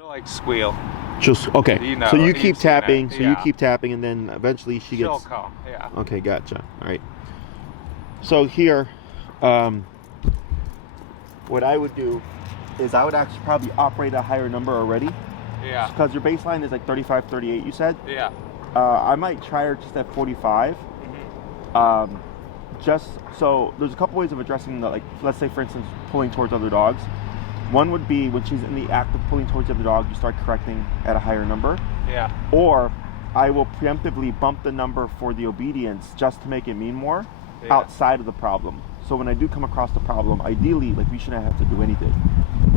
She'll like squeal. Just okay. You know, so you keep tapping. that. So you keep tapping, and then eventually She'll gets. come. Yeah. Okay, gotcha. All right. So here, what I would do is I would actually probably operate a higher number already. Yeah. Because your baseline is like 35, 38. You said. Yeah. I might try her just at 45. Mm-hmm. Just so there's a couple ways of addressing the, like, let's say for instance pulling towards other dogs. One would be when she's in the act of pulling towards the other dog, you start correcting at a higher number. Yeah. Or I will preemptively bump the number for the obedience just to make it mean more outside of the problem. So when I do come across the problem, ideally, like, we shouldn't have to do anything.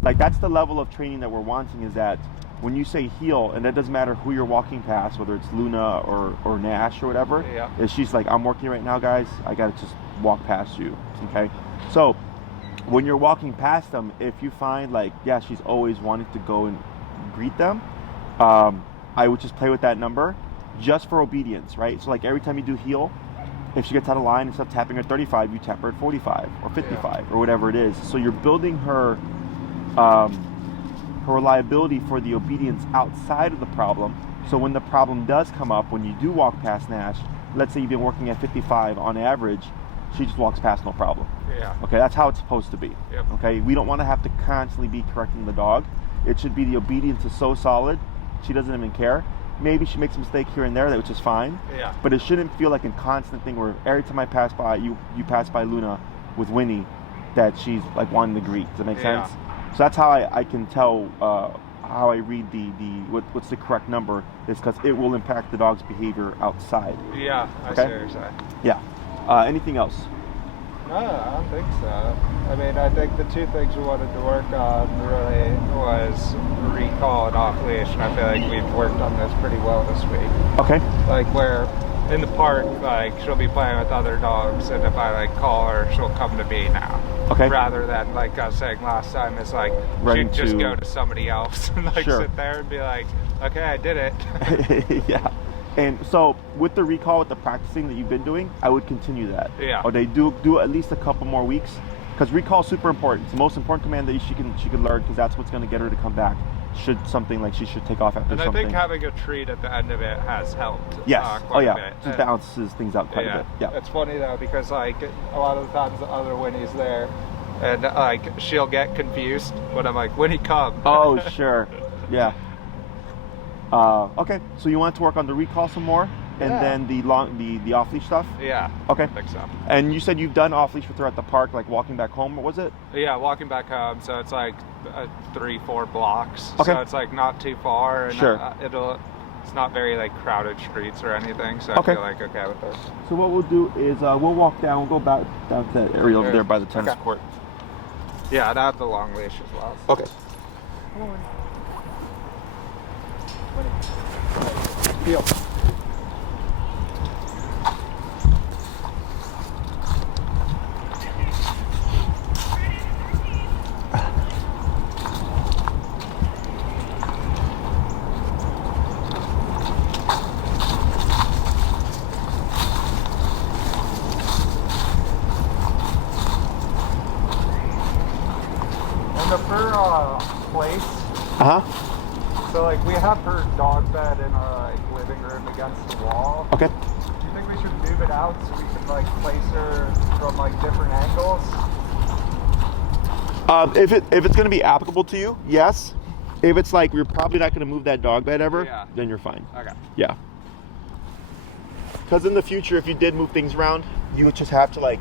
Like, that's the level of training that we're wanting, is that when you say heel, and that doesn't matter who you're walking past, whether it's Luna or Nash or whatever, is she's like, I'm working right now, guys. I gotta just walk past you, okay? So when you're walking past them, if you find like, yeah, she's always wanting to go and greet them, I would just play with that number just for obedience, right? So like every time you do heel, if she gets out of line, instead of tapping her at 35, you tap her at 45 or 55 or whatever it is. So you're building her her reliability for the obedience outside of the problem. So when the problem does come up, when you do walk past Nash, let's say you've been working at 55 on average, she just walks past no problem. Yeah. Okay, that's how it's supposed to be. Yep. Okay, we don't want to have to constantly be correcting the dog. It should be the obedience is so solid, she doesn't even care. Maybe she makes a mistake here and there, which is fine. Yeah. But it shouldn't feel like a constant thing where every time I pass by, you pass by Luna with Winnie, that she's like wanting to greet. Does that make sense? So that's how I can tell how I read what's the correct number, is because it will impact the dog's behavior outside. Yeah, I see what you're saying. Yeah. Anything else? No, I don't think so. I mean, I think the two things we wanted to work on really was recall and off leash, and I feel like we've worked on this pretty well this week. Okay. Like where in the park, like she'll be playing with other dogs, and if I like call her, she'll come to me now. Okay. Rather than, like I was saying last time, it's like she'd just go to somebody else and like sit there and be like, okay, I did it. Yeah. And so with the recall, with the practicing that you've been doing, I would continue that. Yeah. Or they do at least a couple more weeks, because recall is super important. It's the most important command that she can learn, because that's what's going to get her to come back. Should something like she should take off after something. And I think having a treat at the end of it has helped. Yes. Quite a bit. It balances things out quite a bit. Yeah. It's funny though, because like a lot of the times the other Winnie's there, and like she'll get confused when I'm like, Winnie, come. Oh sure. Yeah. Okay, so you want to work on the recall some more, and then the off leash stuff. Yeah. Okay. I think so. And you said you've done off leash with her at the park, like walking back home. What was it? Yeah, walking back home. So it's like 3-4 blocks. Okay. So it's like not too far, and it's not very like crowded streets or anything. So I feel like okay with this. So what we'll do is we'll walk down. We'll go back down to that area over there by the tennis court. Yeah, and I have the long leash as well. Okay. Feel. And her place. So like we have her dog bed in our like living room against the wall. Okay. Do you think we should move it out so we can like place her from like different angles? If it's going to be applicable to you, yes. If it's like we're probably not going to move that dog bed ever, then you're fine. Okay. Yeah. Because in the future, if you did move things around, you would just have to like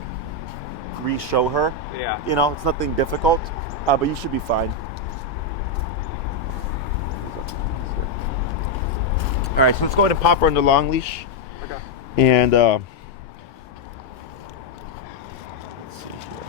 re-show her. Yeah. You know, it's nothing difficult, but you should be fine. All right, so let's go ahead and pop her on the long leash. Okay. And let's see here.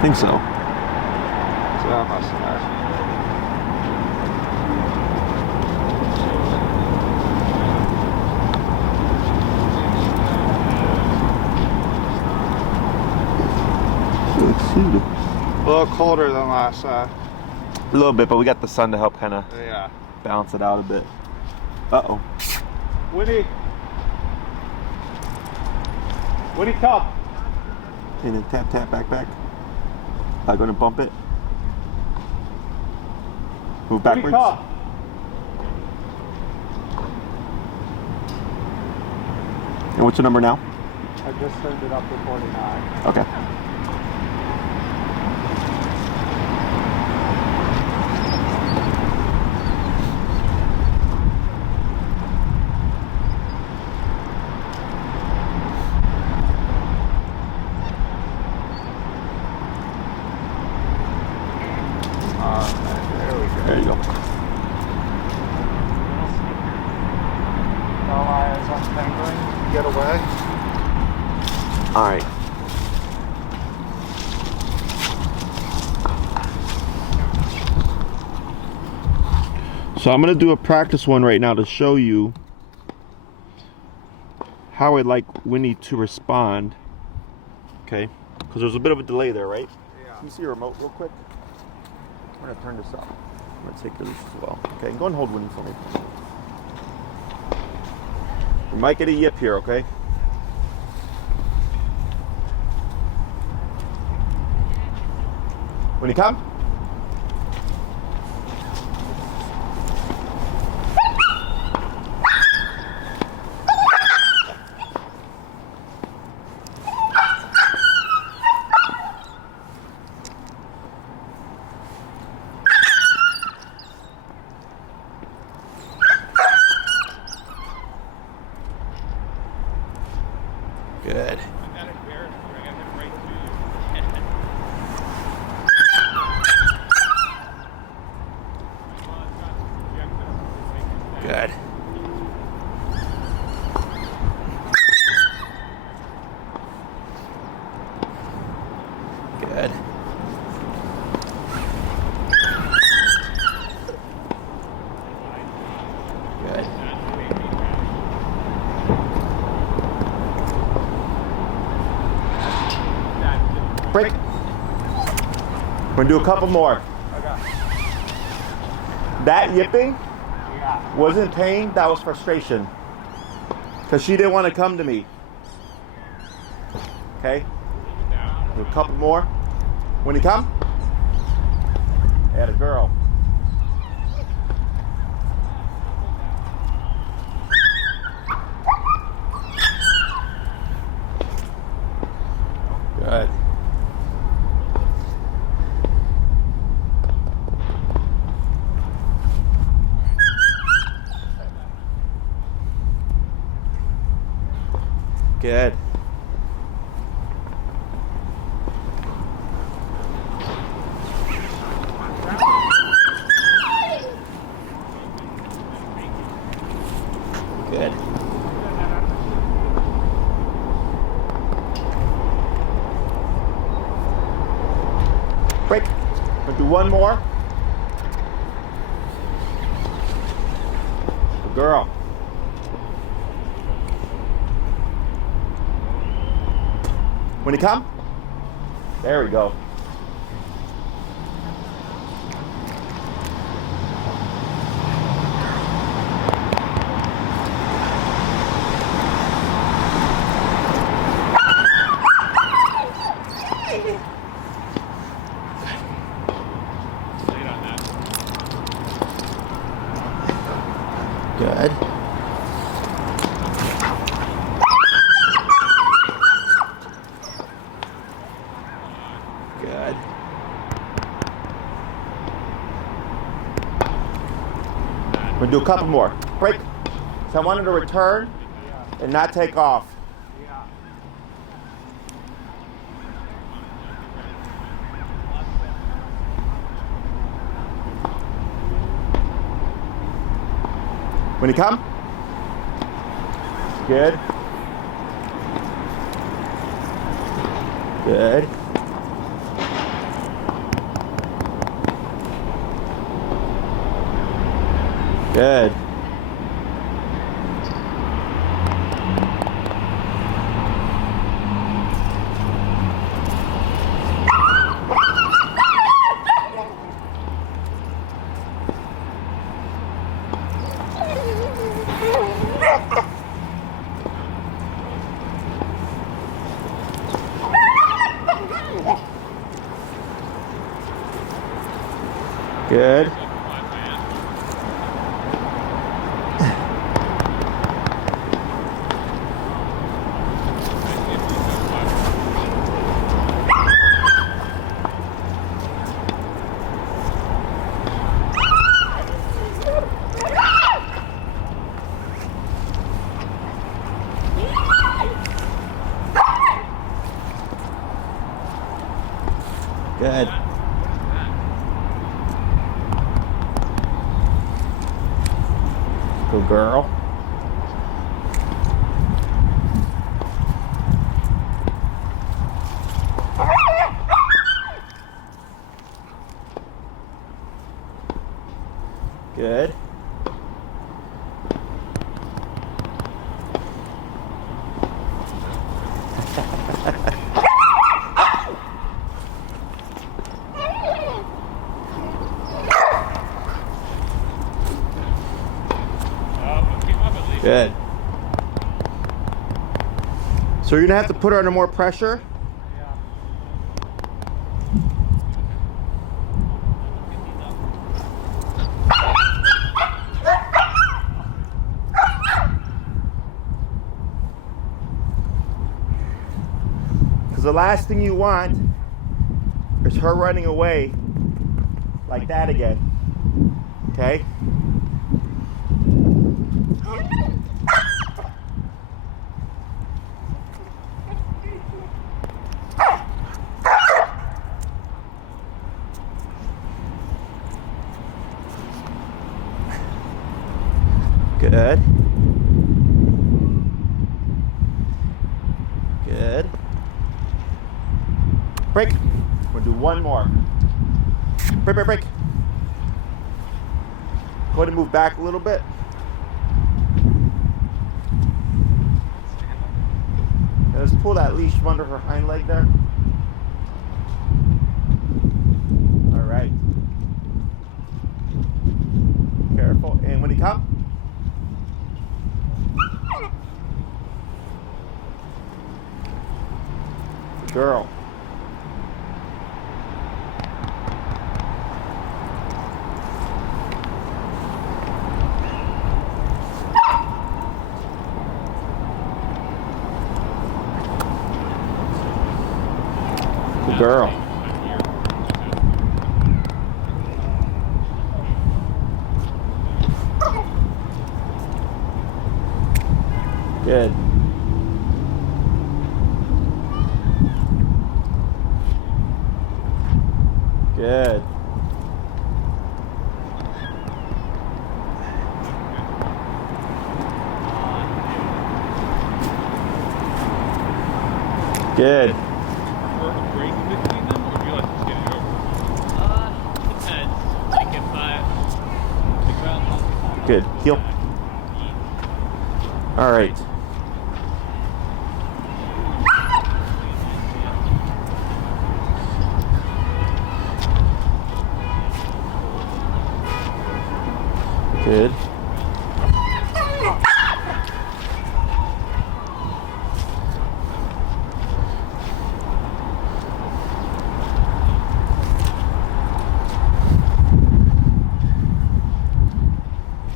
I think so. So almost there. A little colder than last time. A little bit, but we got the sun to help kind of balance it out a bit. Uh-oh. Winnie! Winnie, come! And then tap, tap, back. I'm going to bump it. Move backwards. Winnie, come! And what's your number now? I just turned it up to 49. Okay. There you go. All eyes on penguin. Get away. All right. So I'm going to do a practice one right now to show you how I'd like Winnie to respond. Okay? Because there's a bit of a delay there, right? Yeah. Let me see your remote real quick. I'm going to turn this up. I'm going to take this as well. Okay, go and hold Winnie for me. We might get a yip here, okay? Winnie, come. Good. Good. Good. Good. Break. We're gonna do a couple more. Okay. That yipping wasn't pain, that was frustration. Because she didn't want to come to me. Okay? Do a couple more. When you come, add a girl. Good. Good. Good. Break. We'll do one more. Good girl. When you come, there we go. Good. Good. We're gonna do a couple more. Break. So I wanted to return and not take off. When you come, good, good, Good. Good. Good. Good girl. Good. Good. So you're gonna have to put her under more pressure. Because the last thing you want is her running away like that again. Okay? Good. Good. Break. We'll do one more. Break, break, break. Go ahead and move back a little bit. Now let's pull that leash from under her hind leg there. All right. Careful. And when he comes, girl. Good girl. Good. Good. Good. Prefer a break between them, or do you like just getting it over? Depends. Like if I Good. Heel. All right. Good.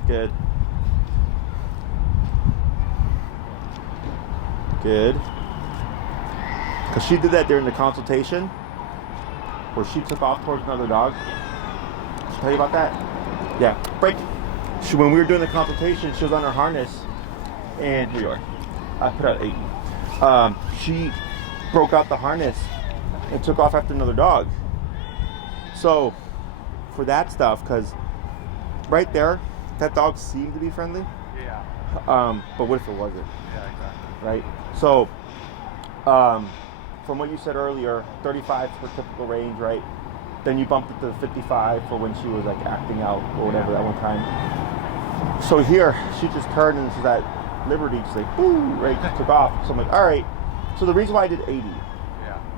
Good. Good. Because she did that during the consultation, where she took off towards another dog. Did she tell you about that? Yeah. Break. When we were doing the consultation, she was on her harness, and here you are. I put out 8. She broke out the harness and took off after another dog. So, for that stuff, because right there, that dog seemed to be friendly. Yeah. But what if it wasn't? Yeah, exactly. Right? So, from what you said earlier, 35 for typical range, right? Then you bumped it to 55 for when she was like acting out or whatever that one time. So here, she just turned into that Liberty, just like, boom, right, just took off. So I'm like, all right. So the reason why I did 80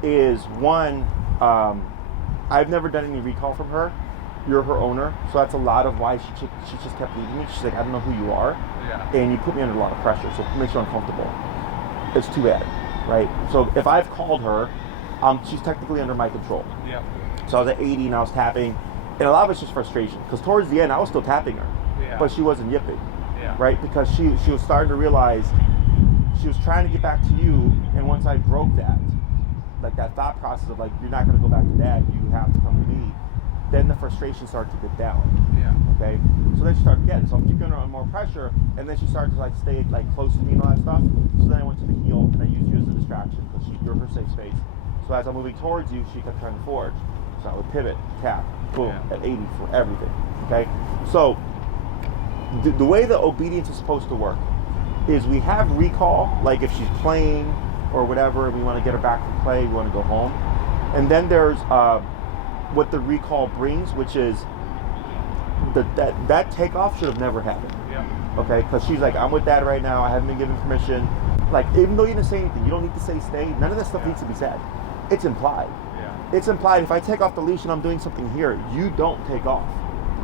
is one, I've never done any recall from her. You're her owner, so that's a lot of why she just kept leaving me. She's like, I don't know who you are, and you put me under a lot of pressure, so it makes you uncomfortable. It's too bad, right? So if I've called her, she's technically under my control. Yeah. So I was at 80 and I was tapping, and a lot of it's just frustration, because towards the end I was still tapping her, but she wasn't yipping, right? Because she was starting to realize she was trying to get back to you, and once I broke that, like that thought process of like, you're not going to go back to dad, you have to come to me, then the frustration started to get down. Okay? So then she started getting, so I'm keeping her under more pressure, and then she started to like stay like close to me and all that stuff. So then I went to the heel, and I used you as a distraction, because you're her safe space. So as I'm moving towards you, she kept trying to forge. So I would pivot, tap, boom, at 80 for everything. Okay? So the way the obedience is supposed to work is we have recall, like if she's playing or whatever, and we want to get her back to play, we want to go home. And then there's what the recall brings, which is that takeoff should have never happened. Okay, because she's like, I'm with dad right now, I haven't been given permission. Like, even though you didn't say anything, you don't need to say stay, none of that stuff needs to be said. It's implied. It's implied. If I take off the leash and I'm doing something here, you don't take off.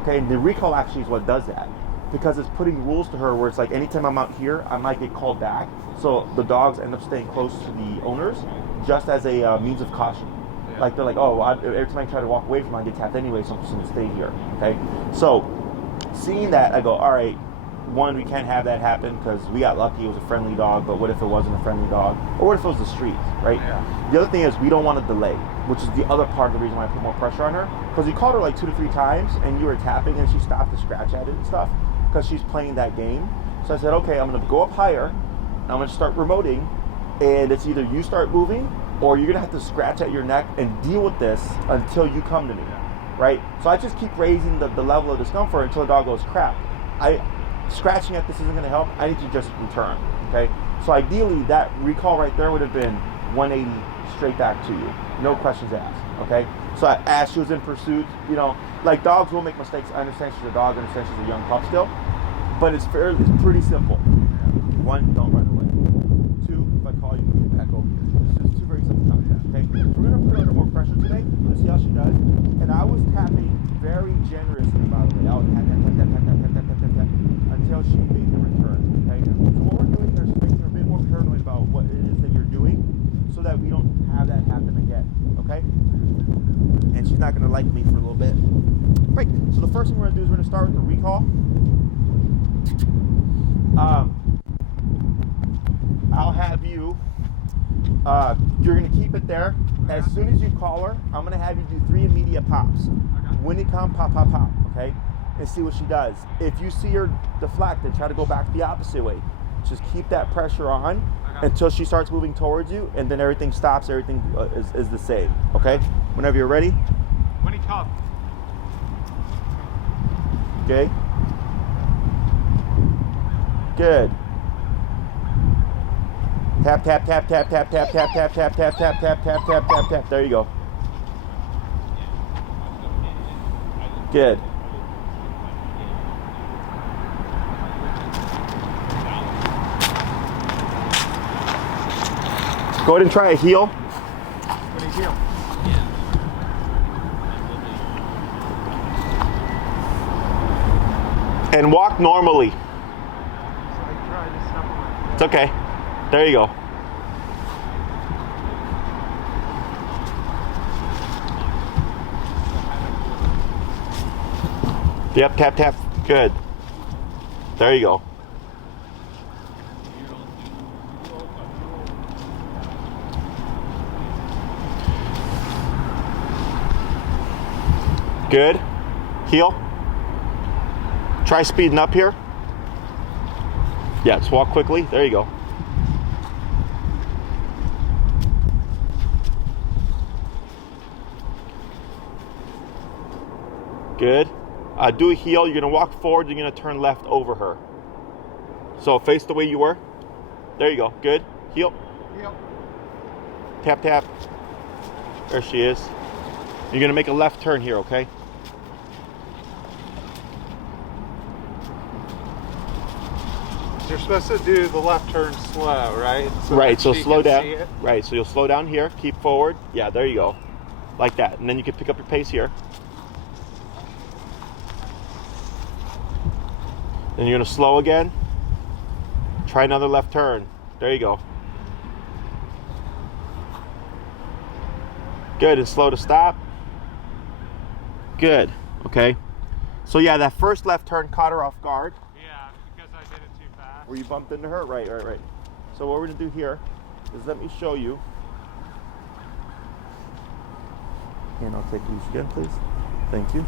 Okay, and the recall actually is what does that, because it's putting rules to her where it's like, anytime I'm out here, I might get called back. So the dogs end up staying close to the owners just as a means of caution. Like, they're like, oh, every time I try to walk away from it, I get tapped anyway, so I'm just going to stay here. Okay? So seeing that, I go, all right, one, we can't have that happen, because we got lucky, it was a friendly dog, but what if it wasn't a friendly dog? Or what if it was the streets, right? The other thing is, we don't want to delay, which is the other part of the reason why I put more pressure on her, because you called her like 2 to 3 times, and you were tapping, and she stopped to scratch at it and stuff, because she's playing that game. So I said, okay, I'm going to go up higher, and I'm going to start remoting, and it's either you start moving, or you're going to have to scratch at your neck and deal with this until you come to me, right? So I just keep raising the level of discomfort until the dog goes, crap, scratching at this isn't going to help, I need to just return, okay? So ideally, that recall right there would have been 180 straight back to you, no questions asked, okay? So as she was in pursuit, you know, like dogs will make mistakes. I understand she's a dog, I understand she's a young pup still, but it's pretty simple. One, don't run away. Two, if I call you, get back over here. It's just two very simple concepts, okay? We're going to put her under more pressure today. Let's see how she does. And I was tapping very generously, by the way. I was tap, until she made the return, okay? So what we're doing here is making her a bit more paranoid about what it is that you're doing, so that we don't have that happen again, okay? And she's not going to like me for a little bit. Right, so the first thing we're going to do is we're going to start with the recall. I'll have you, you're going to keep it there. As soon as you call her, I'm going to have you do 3 immediate pops. Winnie, come, pop, pop, pop, okay? And see what she does. If you see her deflect, then try to go back the opposite way. Just keep that pressure on until she starts moving towards you, and then everything stops, everything is the same, okay? Whenever you're ready. Winnie, come. Okay. Good. Tap, tap, tap, tap, tap, tap, tap, tap, tap, tap, tap, tap, tap, tap, tap, tap. There you go. Good. Go ahead and try a heel. What do you feel? And walk normally. It's okay. There you go. Yep, tap, tap. Good. There you go. Good. Heel. Try speeding up here. Yeah, just walk quickly. There you go. Good. Do a heel. You're going to walk forward. You're going to turn left over her. So face the way you were. There you go. Good. Heel. Heel. Tap, tap. There she is. You're going to make a left turn here, okay? You're supposed to do the left turn slow, right? Right, so she slow can down. see it. Right, so you'll slow down here, keep forward. Yeah, there you go. Like that. And then you can pick up your pace here. Then you're gonna slow again. Try another left turn. There you go. Good, and slow to stop. Good, okay. So yeah, that first left turn caught her off guard. Yeah, because I did it too fast. Where you bumped into her? Right. So what we're gonna do here is let me show you. And I'll take loose again, please. Thank you.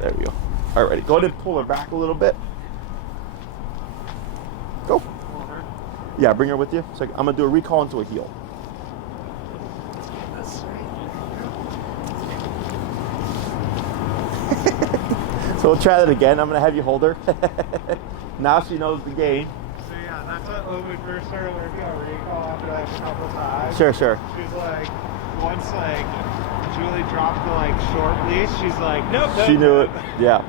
There we go. All right, go ahead and pull her back a little bit. Go. Yeah, bring her with you. So I'm gonna do a recall into a heel. So we'll try that again. I'm gonna have you hold her. Now she knows the game. So yeah, that's what when we first started working on recall after like a couple times. Sure. She's like, once like Julie dropped the like short leash, she's like, nope. She knew it. Yeah.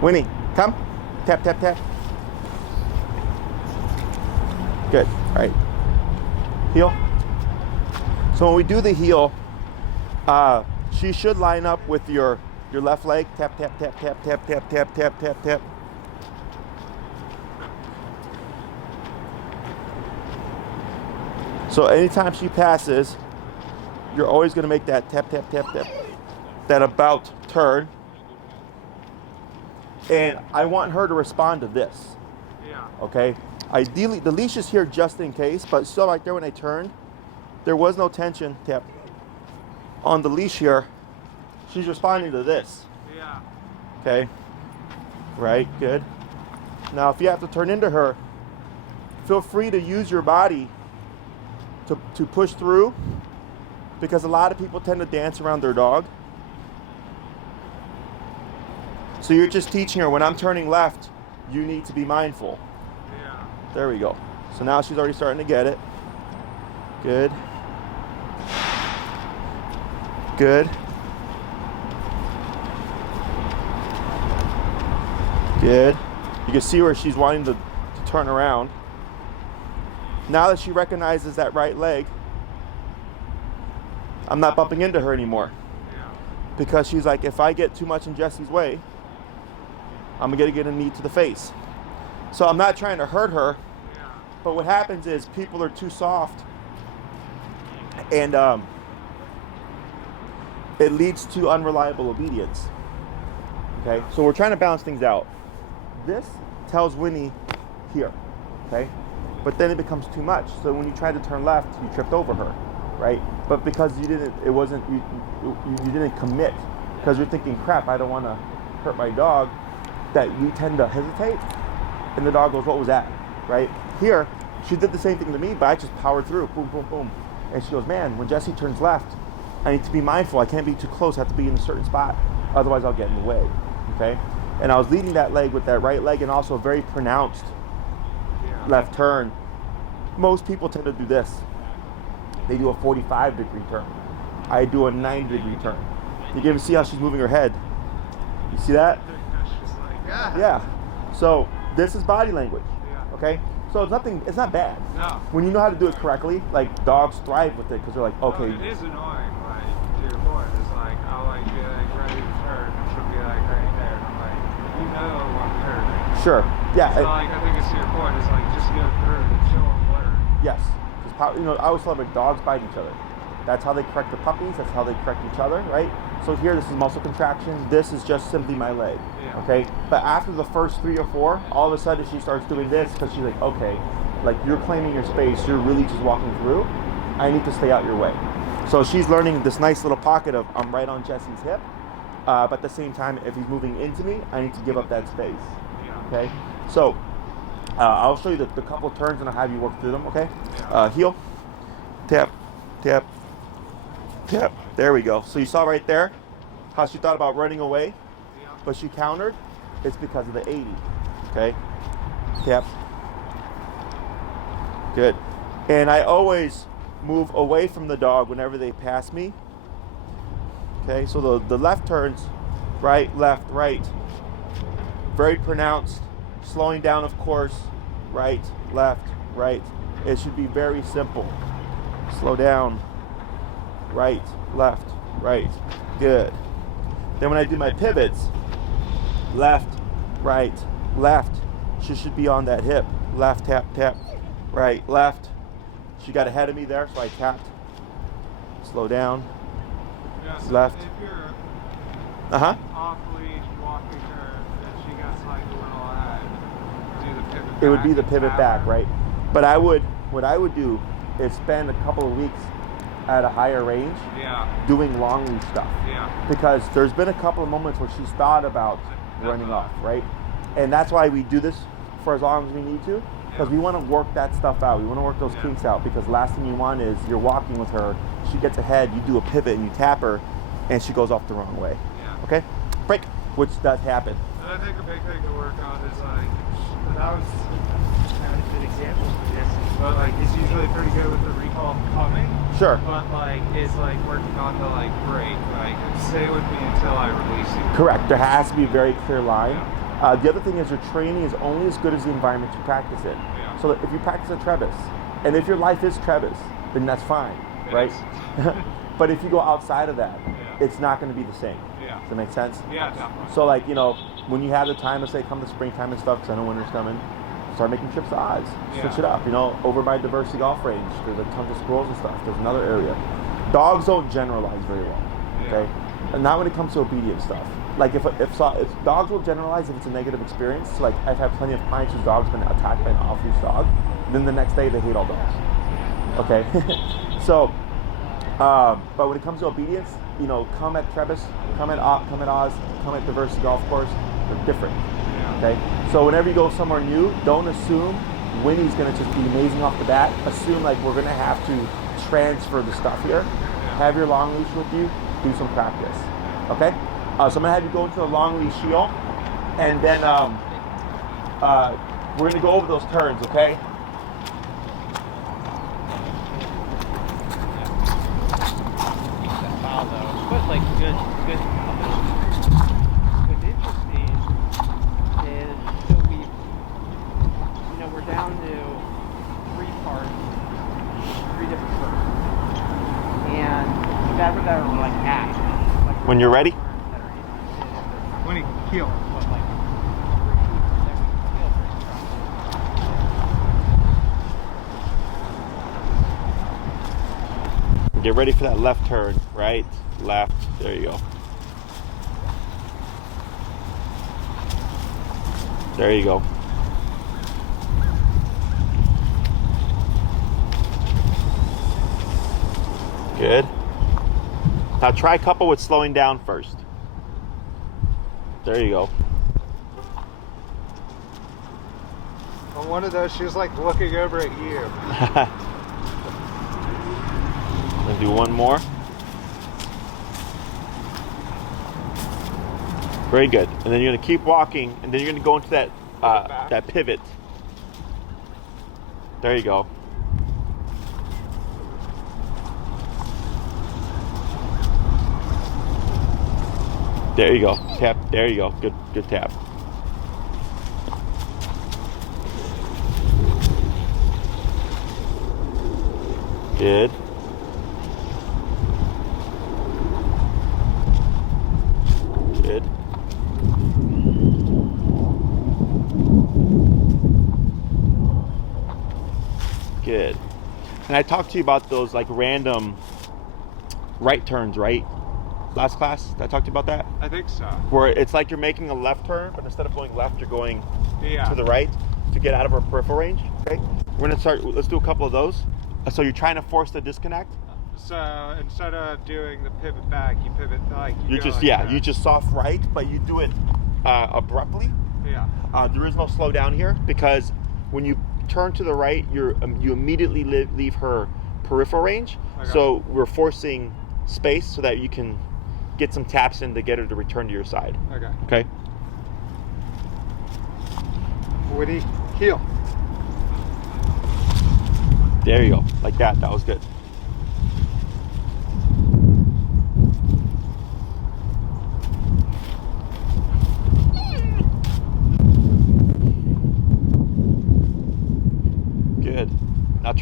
Winnie, come. Tap, tap, tap. Good. All right. Heel. So when we do the heel, she should line up with your left leg. Tap, tap, tap, tap, tap, tap, tap, tap, tap, tap. So anytime she passes, you're always going to make that tap, tap, tap, tap, that about turn. And I want her to respond to this. Yeah. Okay? Ideally, the leash is here just in case, but still right there when I turned, there was no tension, tap, on the leash here. She's responding to this. Yeah. Okay? Right, good. Now, if you have to turn into her, feel free to use your body to push through, because a lot of people tend to dance around their dog. So you're just teaching her, when I'm turning left, you need to be mindful. Yeah. There we go. So now she's already starting to get it. Good. Good. Good. You can see where she's wanting to turn around. Now that she recognizes that right leg, I'm not bumping into her anymore. Yeah. Because she's like, if I get too much in Jesse's way, I'm gonna get a knee to the face. So I'm not trying to hurt her, Yeah. but what happens is people are too soft, and it leads to unreliable obedience. Okay, so we're trying to balance things out. This tells Winnie here, okay? But then it becomes too much. So when you try to turn left, you tripped over her, right? But because you didn't commit, because you're thinking, crap, I don't want to hurt my dog, that you tend to hesitate, and the dog goes, what was that, right? Here, she did the same thing to me, but I just powered through, boom, boom, boom. And she goes, man, when Jesse turns left, I need to be mindful. I can't be too close. I have to be in a certain spot. Otherwise, I'll get in the way, okay? And I was leading that leg with that right leg, and also a very pronounced left turn. Most people tend to do this. They do a 45-degree turn. I do a 90-degree turn. You can even see how she's moving her head. You see that? She's like, yeah. Yeah. So this is body language. Yeah. Okay. So it's not bad. No. When you know how to do it correctly, like dogs thrive with it because they're like, okay. No, it is annoying. Like to your point, it's like I'll like be like ready to turn, and she'll be like right there, and I'm like, you know, I'm turning. Sure. Yeah. So like I think it's to your point. It's like just go through and show them learn. Yes. I always tell them dogs bite each other. That's how they correct the puppies. That's how they correct each other, right? So here, this is muscle contraction. This is just simply my leg. Yeah. Okay. But after the first 3 or 4, all of a sudden she starts doing this because she's like, okay, like you're claiming your space. You're really just walking through. I need to stay out your way. So she's learning this nice little pocket of I'm right on Jesse's hip. But at the same time, if he's moving into me, I need to give up that space. Yeah. Okay. So I'll show you the couple of turns and I'll have you work through them. Okay. Yeah. Heel. Tap. Tap. Tap. There we go. So you saw right there how she thought about running away, Yeah. but she countered. It's because of the 80. Okay. Tap. Good. And I always move away from the dog whenever they pass me. Okay. So the left turns, right, left, right. very pronounced. Slowing down, of course. Right, left, right. It should be very simple. Slow down. Right, left, right. Good. Then when I do my pivots, left, right, left. She should be on that hip. Left, tap, tap. Right, left. She got ahead of me there, so I tapped. Slow down. Yeah, so left. If you're Uh-huh. off leash walking her and she got slightly a little ahead, do the pivot back. It would be the pivot tap back, her. right? But what I would do is spend a couple of weeks at a higher range Yeah. doing long leash stuff. Yeah. Because there's been a couple of moments where she's thought about running off, right? And that's why we do this for as long as we need to, because we want to work that stuff out. We want to work those kinks out, because last thing you want is you're walking with her, she gets ahead, you do a pivot and you tap her, and she goes off the wrong way. Yeah. Okay? Break, which does happen. And I think a big thing to work on is like, that was not a good example for this, but like it's usually pretty good with the recall coming. Sure. But like it's like working on the like break, like stay with me until I release you. Correct. There has to be a very clear line. The other thing is your training is only as good as the environment you practice in. Yeah. So if you practice at Travis, and if your life is Travis, then that's fine, right? But if you go outside of that, it's not going to be the same. Yeah. Does that make sense? Yeah, definitely. So like, you know, when you have the time to say come to springtime and stuff, because I know winter's coming, start making trips to Oz. Switch it up. You know, over by Diversity Golf Range, there's a tons of squirrels and stuff. There's another area. Dogs don't generalize very well, okay? And not when it comes to obedience stuff. Like if dogs will generalize if it's a negative experience. So like I've had plenty of clients whose dog's been attacked by an off-leash dog. Then the next day they hate all dogs. Okay, so but when it comes to obedience, you know, come at Travis, come at Oz, come at Diversity Golf Course. They're different. Okay, so whenever you go somewhere new, don't assume Winnie's gonna just be amazing off the bat. Assume like we're gonna have to transfer the stuff here. Have your long leash with you. Do some practice. Okay. So I'm gonna have you go into the long leash heel, and then we're gonna go over those turns, okay? Wow, though, but like good. What's interesting is so we're down to 3 parts, 3 different parts, and that were like acts. Like When you're ready. Winnie, heel. Get ready for that left turn. Right, left. There you go. There you go. Good. Now try couple with slowing down first. There you go. On one of those, she was like looking over at you. Let's do one more. Very good. And then you're gonna keep walking, and then you're gonna go into that pivot. There you go. There you go. Tap. There you go. Good tap. Good. Good. Good. And I talked to you about those like random right turns, right? Last class, did I talk to you about that? I think so. Where it's like you're making a left turn, but instead of going left, you're going Yeah. to the right to get out of our peripheral range. Okay, we're gonna start. Let's do a couple of those. So you're trying to force the disconnect. So instead of doing the pivot back, you pivot like You go just like that. you just soft right, but you do it abruptly. Yeah. There is no slow down here because when you turn to the right, you immediately leave her peripheral range. Okay. So we're forcing space so that you can get some taps in to get her to return to your side. Okay. Okay. Winnie, heel. There you go, like that. That was good.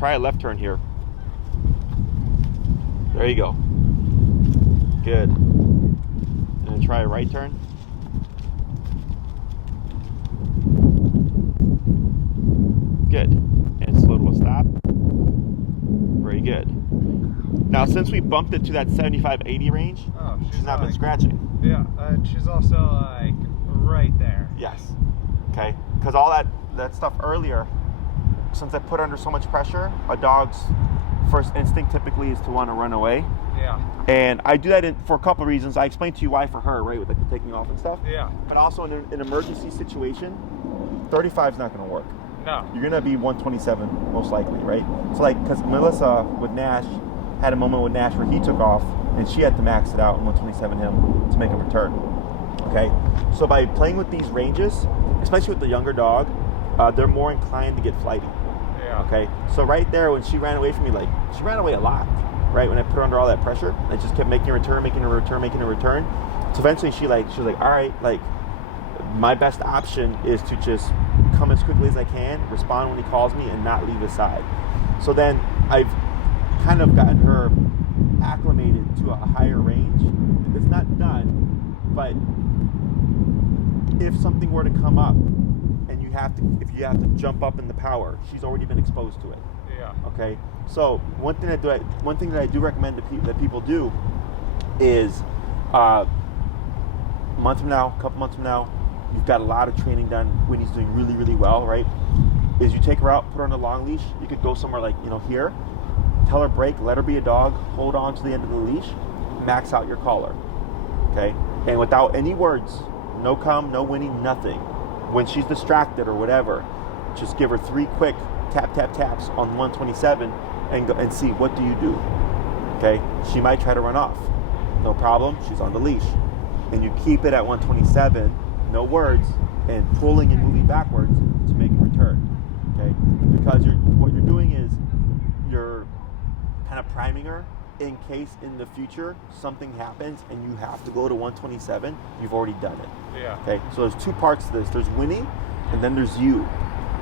try a left turn here. There you go. Good. And then try a right turn. Good. And slow to a stop. Very good. Now, since we bumped it to that 75-80 range, she's not been scratching. Yeah, she's also like right there. Yes. Okay. Because all that stuff earlier, since I put her under so much pressure, a dog's first instinct typically is to want to run away. Yeah. And I do that for a couple of reasons. I explained to you why for her, right, with like the taking off and stuff. Yeah. But also in an emergency situation, 35 is not going to work. No. You're going to be 127 most likely, right? So like, because Melissa with Nash had a moment with Nash where he took off and she had to max it out and 127 him to make a return. Okay. So by playing with these ranges, especially with the younger dog, they're more inclined to get flighty. Yeah. Okay. So right there, when she ran away from me, like she ran away a lot, right? When I put her under all that pressure, I just kept making a return. So eventually she was like, all right, like my best option is to just come as quickly as I can, respond when he calls me, and not leave his side. So then I've kind of gotten her acclimated to a higher range. It's not done, but if something were to come up and if you have to jump up in the power, she's already been exposed to it. Yeah. Okay. So one thing that I do recommend that people do is a couple months from now, you've got a lot of training done. Winnie's doing really, really well, right? Is you take her out, put her on a long leash. You could go somewhere like, here, tell her break, let her be a dog, hold on to the end of the leash, max out your collar, okay? And without any words, no come, no Winnie, nothing. When she's distracted or whatever, just give her 3 quick tap, tap, taps on 127 and go and see, what do you do? Okay? She might try to run off. No problem, she's on the leash. And you keep it at 127, no words, and pulling and moving backwards to make a return. Okay? Because what you're doing is you're kind of priming her in case in the future something happens and you have to go to 127, you've already done it. Yeah. Okay, so there's 2 parts to this. There's Winnie, and then there's you.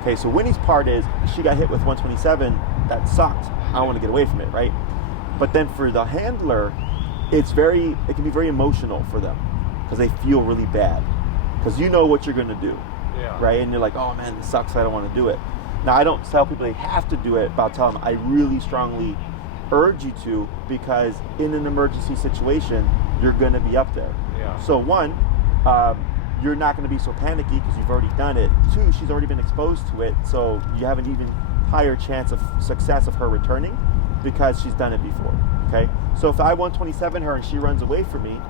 Okay, so Winnie's part is she got hit with 127, that sucked. I want to get away from it, right? But then for the handler, it can be very emotional for them because they feel really bad because you know what you're going to do, right? And you're like, oh man, this sucks. I don't want to do it. Now I don't tell people they have to do it, but I'll tell them I really strongly urge you to, because in an emergency situation, you're going to be up there. Yeah. So 1, you're not going to be so panicky because you've already done it. 2, she's already been exposed to it, so you have an even higher chance of success of her returning because she's done it before. Okay. So if I 127 her and she runs away from me,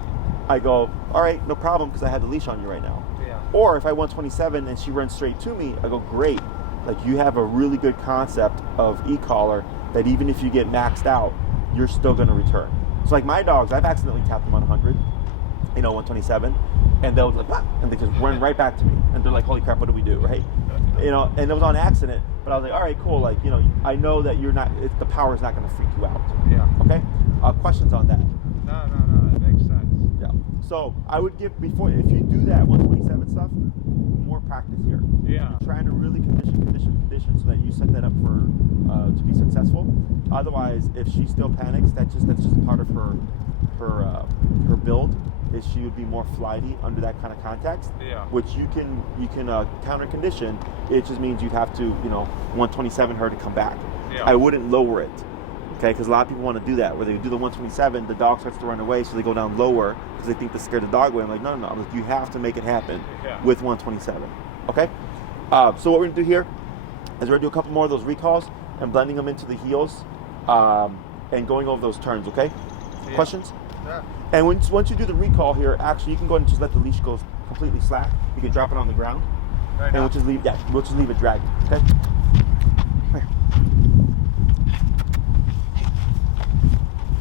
I go, all right, no problem, because I have the leash on you right now. Yeah. Or if I 127 and she runs straight to me, I go, great. Like you have a really good concept of e-collar that even if you get maxed out, you're still going to return. So like my dogs, I've accidentally tapped them on 100, 127, and they'll like, what? And they just run right back to me. And they're like, holy crap, what do we do, right? And it was on accident, but I was like, all right, cool. Like, I know that the power is not going to freak you out. Yeah. Okay? Questions on that? No, it makes sense. Yeah. So I would give, if you do that 127 stuff, more practice here. Yeah. You're trying to really condition so that you set that up for to be successful. Otherwise, if she still panics, that's just part of her build. Is she would be more flighty under that kind of context. Yeah. Which you can counter condition. It just means you'd have to 127 her to come back. Yeah. I wouldn't lower it. Okay, because a lot of people want to do that, where they do the 127, the dog starts to run away, so they go down lower because they think to scare the dog away. I'm like, no. Like, you have to make it happen with 127. Okay? So what we're going to do here is we're going to do a couple more of those recalls and blending them into the heels and going over those turns, okay? Yeah. Questions? Yeah. And once you do the recall here, actually, you can go ahead and just let the leash go completely slack. You can drop it on the ground. Right and now? we'll just leave it dragged, okay? Come here.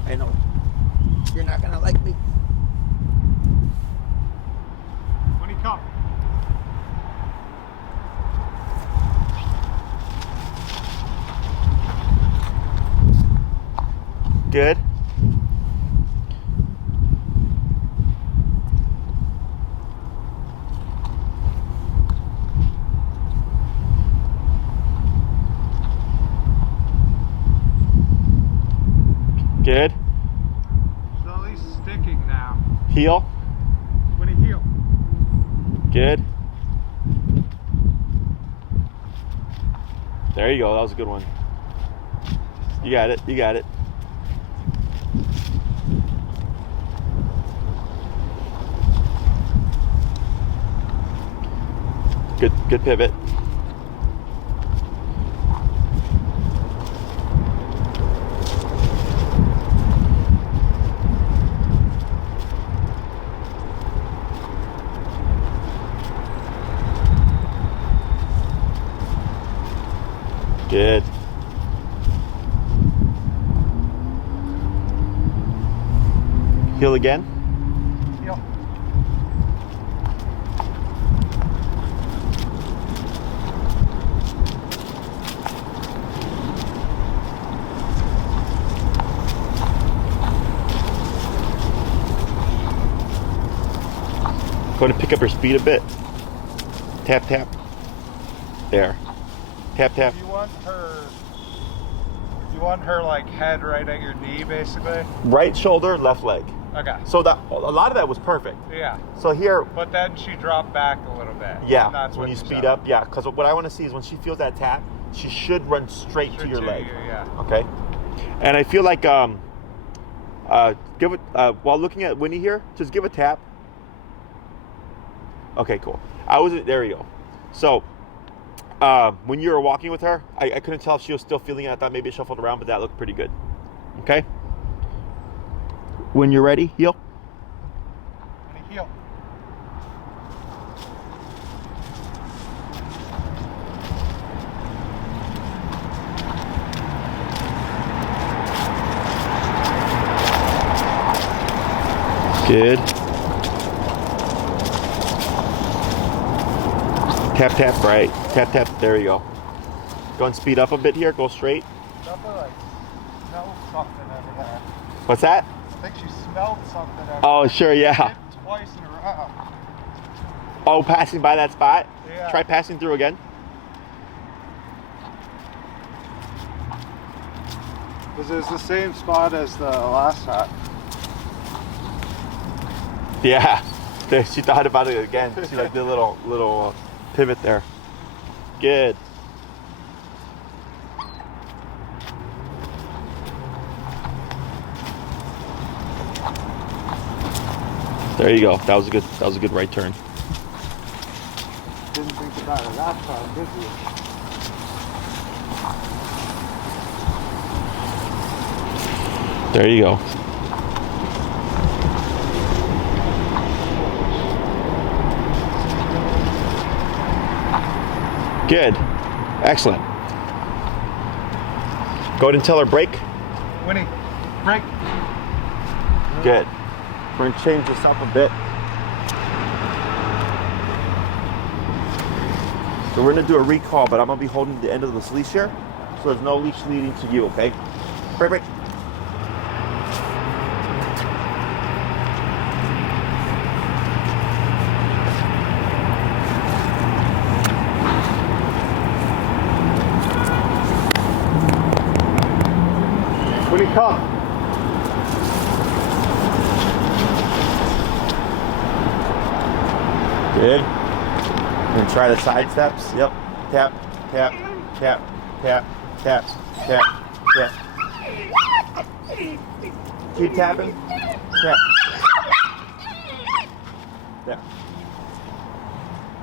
I know. You're not gonna like me. When he come. Good. Good. She's at least sticking now. Heel. Winnie, heel. Good. There you go. That was a good one. You got it. You got it. Good pivot. Good. Heel again. Heel. Going to pick up her speed a bit. Tap, tap. There. Tap, tap. You want her like head right at your knee, basically? Right shoulder, left leg. Okay. So that a lot of that was perfect. Yeah. So here, But then she dropped back a little bit. yeah, And that's when you what speed up, yeah, because what I want to see is when she feels that tap, she should run straight to your leg. Yeah. Okay. And I feel like give it while looking at Winnie here, just give a tap. Okay, cool. There you go. So when you were walking with her, I couldn't tell if she was still feeling it. I thought maybe it shuffled around, but that looked pretty good. Okay. When you're ready, heel. Winnie, heel. Good. Tap, tap, right. Tap, tap. There you go. Go and speed up a bit here. Go straight. Definitely like smelled something over there. What's that? I think she smelled something over Oh, there. sure, yeah. She did it twice in a row. Oh, passing by that spot? Yeah. Try passing through again. This is the same spot as the last shot. Yeah. She thought about it again. She like did a little pivot there. Good. There you go. That was a good right turn. Didn't think about it that time, did you? There you go. Good. Excellent. Go ahead and tell her break. Winnie, break. Good. We're gonna change this up a bit. So we're gonna do a recall, but I'm gonna be holding the end of this leash here, so there's no leash leading to you, okay? Break, break. Winnie, come. Good. And try the side steps. Yep. Tap, tap, tap, tap, tap, tap, tap. Keep tapping. Tap. Tap.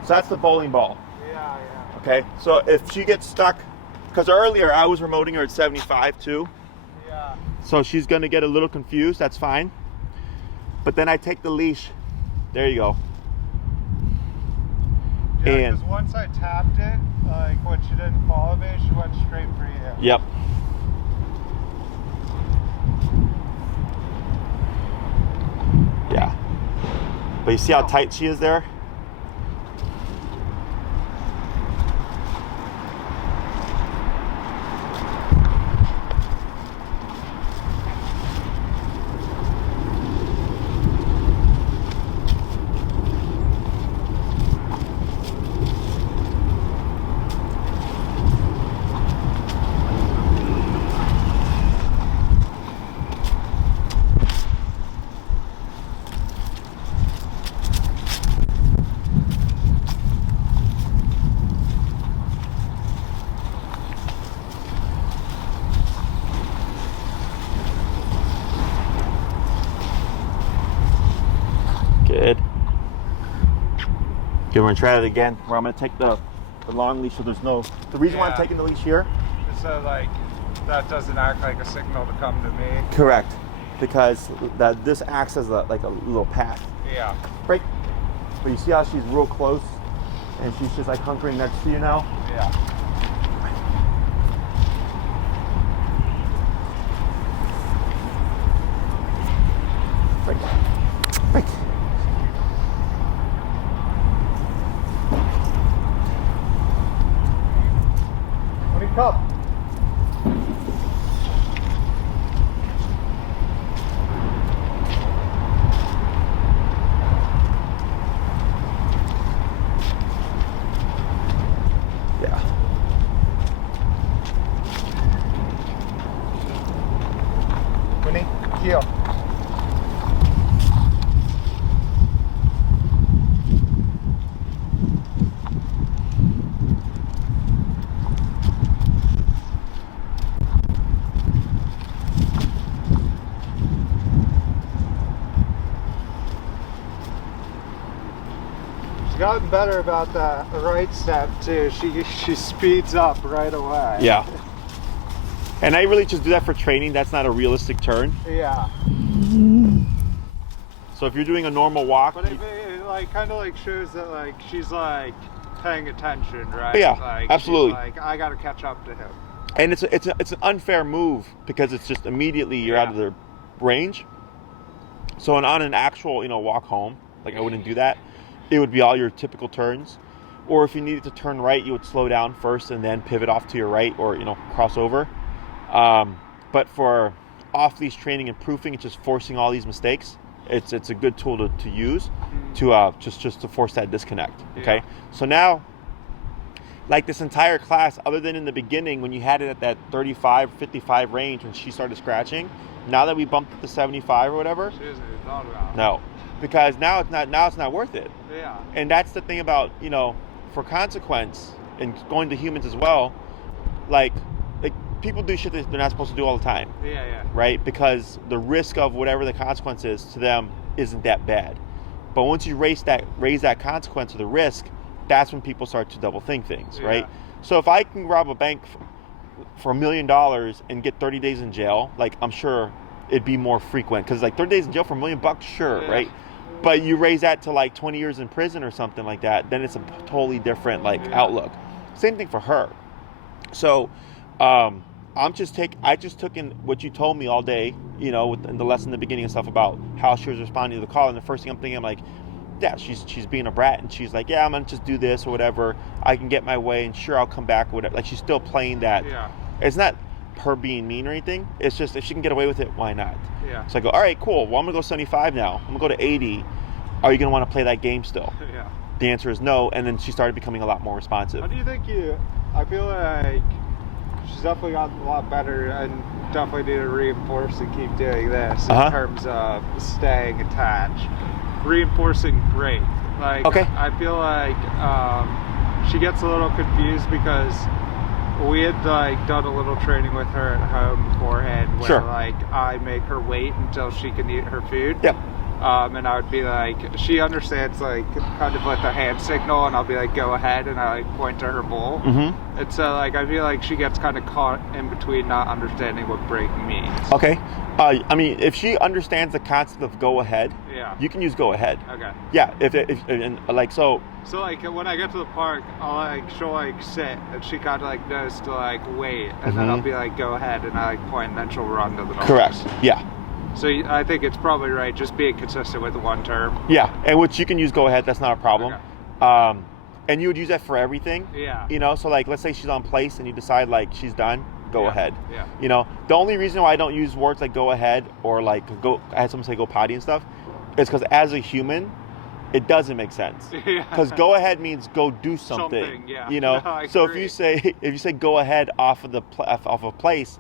So that's the bowling ball. Yeah. Okay. So if she gets stuck, because earlier I was remoting her at 75 too. Yeah. So she's gonna get a little confused. That's fine. But then I take the leash. There you go. Yeah, And- because once I tapped it, like when she didn't follow me, she went straight for you. Yep. Yeah. But you see how tight she is there? Okay, we're gonna try it again. Where I'm gonna take the long leash, so there's no. The reason why I'm taking the leash here. So like that doesn't act like a signal to come to me. Correct, because this acts as like a little path. Yeah. Break. But you see how she's real close, and she's just like hunkering next to you now. Yeah. Break. Break. Winnie, come. Yeah. Winnie, heel. She's gotten better about that right step too. She speeds up right away. Yeah. And I really just do that for training. That's not a realistic turn. Yeah. So if you're doing a normal walk, But it like kind of like shows that like she's like paying attention, right? Yeah, like, absolutely. She's like, I gotta catch up to him. and it's an unfair move because it's just immediately you're out of their range. So on an actual walk home, like I wouldn't do that. It would be all your typical turns. Or if you needed to turn right, you would slow down first and then pivot off to your right or cross over. But for off-leash training and proofing, it's just forcing all these mistakes. It's a good tool to use to just to force that disconnect. Okay, so now, like this entire class, other than in the beginning when you had it at that 35, 55 range when she started scratching, now that we bumped it to 75 or whatever, She isn't even thought about. no, because now it's not worth it. Yeah. And that's the thing about for consequence and going to humans as well, like people do shit that they're not supposed to do all the time. Yeah. Right? Because the risk of whatever the consequence is to them isn't that bad. But once you raise that consequence or the risk, that's when people start to double think things, right? So if I can rob a bank for $1 million and get 30 days in jail, like I'm sure it'd be more frequent because like 30 days in jail for $1 million, sure, right? But you raise that to like 20 years in prison or something like that, then it's a totally different outlook. Same thing for her. So I just took in what you told me all day, in the lesson in the beginning and stuff about how she was responding to the call. And the first thing I'm thinking, I'm like, yeah, she's being a brat. And she's like, yeah, I'm going to just do this or whatever. I can get my way and sure, I'll come back or whatever. Like she's still playing that. Yeah. It's not her being mean or anything. It's just if she can get away with it, why not? Yeah. So I go, all right, cool. Well, I'm going to go 75 now. I'm going to go to 80. Are you going to want to play that game still? Yeah. The answer is no. And then she started becoming a lot more responsive. How do you think I feel like she's definitely gotten a lot better and definitely need to reinforce and keep doing this in terms of staying attached. Reinforcing great. Like, I feel like she gets a little confused because we had done a little training with her at home beforehand where I make her wait until she can eat her food. Yep. And I would be like, she understands kind of like the hand signal, and I'll be like, go ahead, and I point to her bowl. Mm-hmm. And so I feel like she gets kind of caught in between not understanding what break means. Okay. I mean, if she understands the concept of go ahead, you can use go ahead. Okay. Yeah. So when I get to the park, she'll sit, and she kind of knows to wait, and then I'll be like, go ahead, and I point, and then she'll run to the dogs. Correct. Yeah. So I think it's probably right, just being consistent with the one term. Yeah, and which you can use go ahead, that's not a problem. Okay. And you would use that for everything. Yeah. So let's say she's on place and you decide she's done, go ahead. Yeah. The only reason why I don't use words like go ahead or go, I had someone say go potty and stuff, is because as a human, it doesn't make sense. Because go ahead means go do something. Yeah. No, so if you say go ahead off of a place,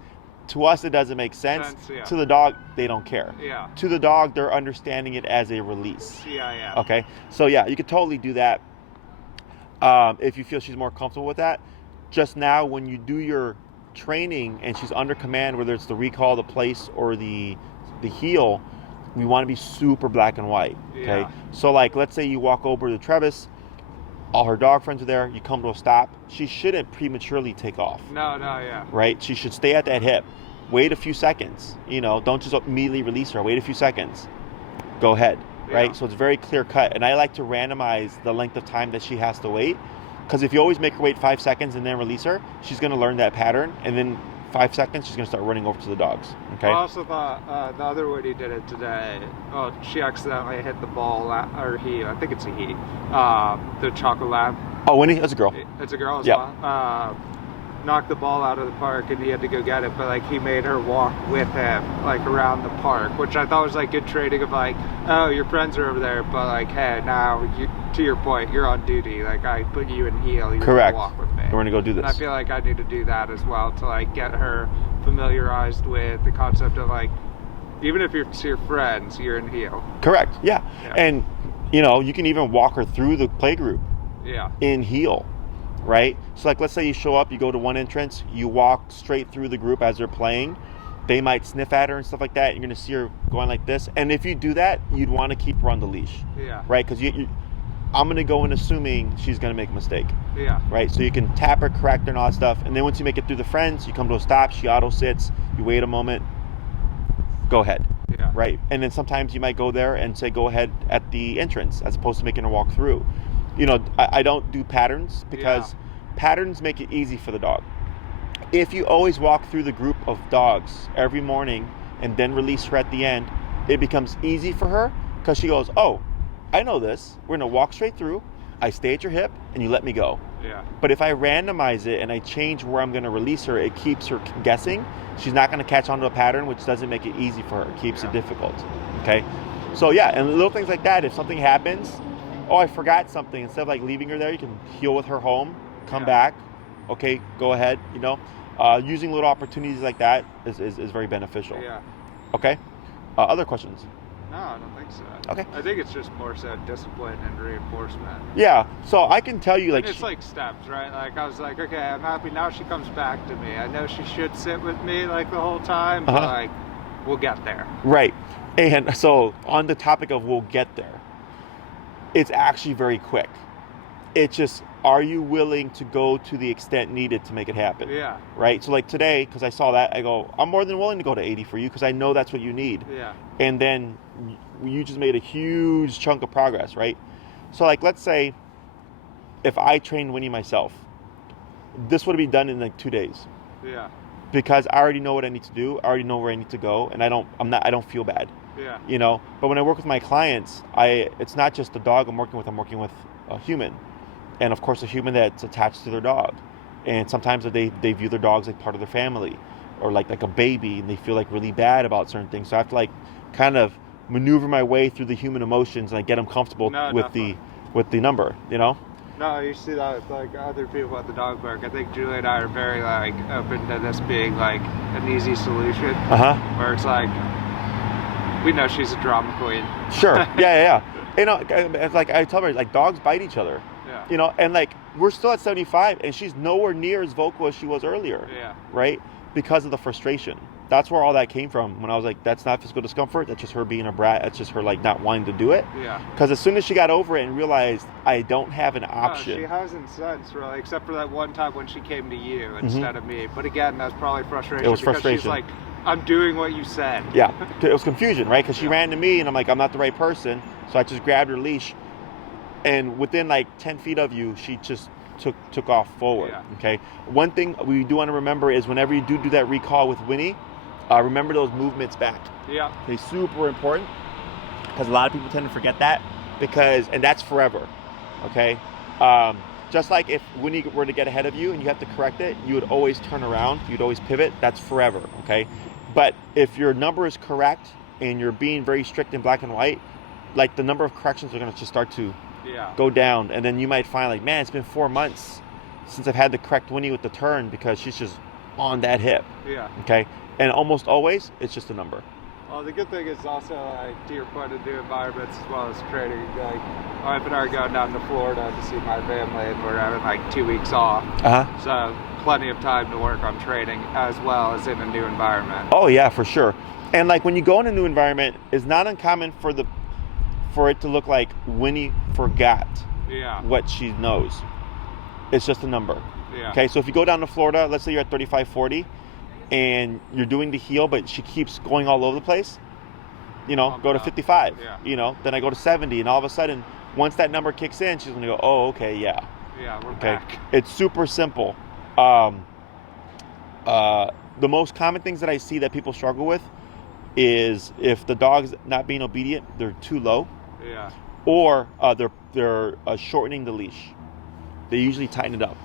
to us, it doesn't make sense. To the dog, they don't care. Yeah. To the dog, they're understanding it as a release. Yeah. Okay. So yeah, you could totally do that if you feel she's more comfortable with that. Just now, when you do your training and she's under command, whether it's the recall, the place, or the heel, we want to be super black and white. Okay. Yeah. So let's say you walk over to Travis, all her dog friends are there, you come to a stop, she shouldn't prematurely take off. No, yeah. Right? She should stay at that hip. Wait a few seconds. Don't just immediately release her. Wait a few seconds. Go ahead. Right? Yeah. So it's very clear cut. And I like to randomize the length of time that she has to wait. Because if you always make her wait 5 seconds and then release her, she's going to learn that pattern. And then 5 seconds, she's going to start running over to the dogs. Okay? I also thought the other Winnie did it today. Well, she accidentally hit the ball, or he, I think it's a he, the chocolate lab. Oh, Winnie? That's a girl. It's a girl as Yeah. well. Knocked the ball out of the park and he had to go get it, but like he made her walk with him like around the park, which I thought was like good training of like, oh, your friends are over there, but like, hey, now to your point, you're on duty. Like I put you in heel, you're Correct. gonna walk with me. We're gonna go do this. And I feel like I need to do that as well to like get her familiarized with the concept of like, even if you're to your friends, you're in heel. Correct. Yeah. And you can even walk her through the play group. Yeah. In heel. Right? So like let's say you show up, you go to one entrance, you walk straight through the group as they're playing. They might sniff at her and stuff like that. You're going to see her going like this. And if you do that, you'd want to keep her on the leash. Yeah. Right? Because I'm going to go in assuming she's going to make a mistake. Yeah. Right? So you can tap her, correct her, and all that stuff. And then once you make it through the friends, you come to a stop, she auto sits, you wait a moment, go ahead. Yeah. Right? And then sometimes you might go there and say go ahead at the entrance as opposed to making her walk through. I don't do patterns because patterns make it easy for the dog. If you always walk through the group of dogs every morning and then release her at the end, it becomes easy for her because she goes, oh, I know this. We're going to walk straight through. I stay at your hip and you let me go. Yeah. But if I randomize it and I change where I'm going to release her, it keeps her guessing. She's not going to catch on to a pattern, which doesn't make it easy for her. It keeps it difficult. Okay? So and little things like that, if something happens, oh, I forgot something. Instead of like leaving her there, you can heel with her home, come back. Okay, go ahead. Using little opportunities like that is very beneficial. Yeah. Okay. Other questions? No, I don't think so. Okay. I think it's just more so discipline and reinforcement. Yeah. So I can tell you like it's like steps, right? Like I was like, okay, I'm happy now she comes back to me. I know she should sit with me like the whole time, but like we'll get there. Right. And so on the topic of we'll get there, it's actually very quick. It's just, are you willing to go to the extent needed to make it happen? Yeah. Right? So like today, because I saw that, I go, I'm more than willing to go to 80 for you because I know that's what you need. Yeah. And then you just made a huge chunk of progress, right? So like, let's say if I trained Winnie myself, this would be done in like 2 days. Yeah. Because I already know what I need to do. I already know where I need to go. And I don't feel bad. Yeah. But when I work with my clients, it's not just the dog I'm working with a human. And of course a human that's attached to their dog. And sometimes they view their dogs like part of their family or like a baby, and they feel like really bad about certain things. So I have to like kind of maneuver my way through the human emotions and get them comfortable with the number, No, you see that with like other people at the dog park. I think Julie and I are very like open to this being like an easy solution. Where it's like, we know she's a drama queen. Sure. Yeah. It's like I tell her, like dogs bite each other. Yeah. And like we're still at 75 and she's nowhere near as vocal as she was earlier. Yeah. Right? Because of the frustration. That's where all that came from. When I was like, that's not physical discomfort. That's just her being a brat. That's just her like not wanting to do it. Yeah. Because as soon as she got over it and realized I don't have an option. She hasn't since, really, except for that one time when she came to you instead of me. But again, that's probably frustration. It was because frustration. She's like, I'm doing what you said. Yeah. It was confusion, right? Because she ran to me and I'm like, I'm not the right person. So I just grabbed her leash. And within like 10 feet of you, she just took off forward. Yeah. Okay. One thing we do want to remember is whenever you do that recall with Winnie, remember those movements back. Yeah. They're super important because a lot of people tend to forget that and that's forever. Okay. Just like if Winnie were to get ahead of you and you have to correct it, you would always turn around. You'd always pivot. That's forever. Okay. But if your number is correct and you're being very strict in black and white, like the number of corrections are going to just start to go down. And then you might find like, man, it's been 4 months since I've had to correct Winnie with the turn because she's just on that hip. Yeah. Okay. And almost always, it's just a number. Well, the good thing is also, like, to your point of new environments as well as training, like, my wife and I are going down to Florida to see my family, and we're having, like, 2 weeks off. So, plenty of time to work on training as well as in a new environment. Oh, yeah, for sure. And, like, when you go in a new environment, it's not uncommon for it to look like Winnie forgot what she knows. It's just a number. Yeah. Okay, so if you go down to Florida, let's say you're at 35, 40, and you're doing the heel, but she keeps going all over the place, you know, go to 55, you know, then I go to 70, and all of a sudden, once that number kicks in, she's going to go, oh, okay, yeah. Yeah, we're okay. back. It's super simple. The most common things that I see that people struggle with is if the dog's not being obedient, they're too low. Yeah. Or they're shortening the leash. They usually tighten it up.